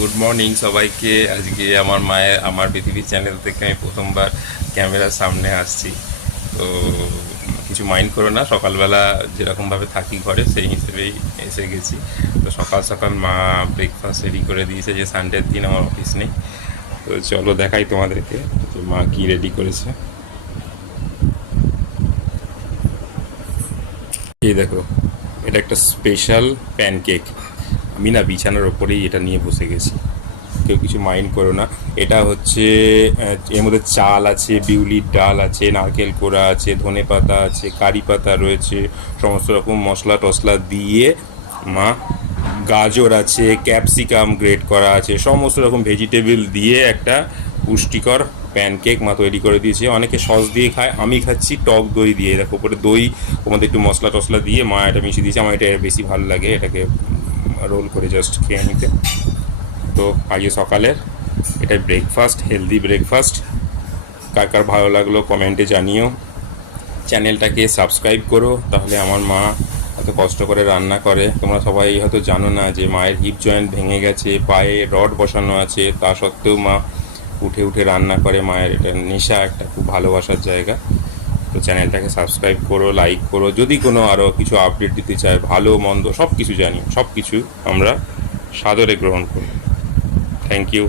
Good morning সবাইকে। আজকে আমার মায়ের আমার পৃথিবী চ্যানেল থেকে আমি প্রথমবার ক্যামেরার সামনে আসছি। তো কিছু মাইন্ড করো না, সকালবেলা যেরকমভাবে থাকি ঘরে সেই হিসেবেই এসে গেছি। তো সকাল সকাল মা ব্রেকফাস্ট রেডি করে দিয়েছে, যে সানডের দিন আমার অফিস নেই। তো চলো দেখাই তোমাদেরকে যে মা কি রেডি করেছে। এই দেখো, এটা একটা স্পেশাল প্যানকেক। আমি না বিছানার ওপরেই এটা নিয়ে বসে গেছি, কেউ কিছু মাইন্ড করো না। এটা হচ্ছে এর মধ্যে চাল আছে, বিউলির ডাল আছে, নারকেল কোড়া আছে, ধনে পাতা আছে, কারি পাতা রয়েছে, সমস্ত রকম মশলা টশলা দিয়ে মা, গাজর আছে, ক্যাপসিকাম গ্রেট করা আছে, সমস্ত রকম ভেজিটেবল দিয়ে একটা পুষ্টিকর প্যানকেক মা তৈরি করে দিয়েছে। অনেকে সস দিয়ে খায়, আমি খাচ্ছি টক দই দিয়ে। দেখো উপরে দই, ওর মধ্যে একটু মশলা টশলা দিয়ে মা এটা মিশিয়ে দিয়েছে। আমার এটা বেশি ভালো লাগে, এটাকে রোল করে জাস্ট খেয়ে নিতে। তো আজকে সকালের এটাই ব্রেকফাস্ট, হেলদি ব্রেকফাস্ট। কার কার ভালো লাগলো কমেন্টে জানিও। চ্যানেলটাকে সাবস্ক্রাইব করো, তাহলে আমার মা এত কষ্ট করে রান্না করে। তোমরা সবাই হয়তো জানো না যে মায়ের হিপ জয়েন্ট ভেঙে গেছে, পায়ে রড বসানো আছে, তা সত্ত্বেও মা উঠে উঠে রান্না করে। মায়ের এটা নেশা, একটা খুব ভালোবাসার জায়গা। তো চ্যানেলটাকে সাবস্ক্রাইব করো, লাইক করো। যদি কোনো আরও কিছু আপডেট দিতে চায়, ভালো মন্দ সব কিছু জানি, সব কিছু আমরা সাদরে গ্রহণ করি। Thank you.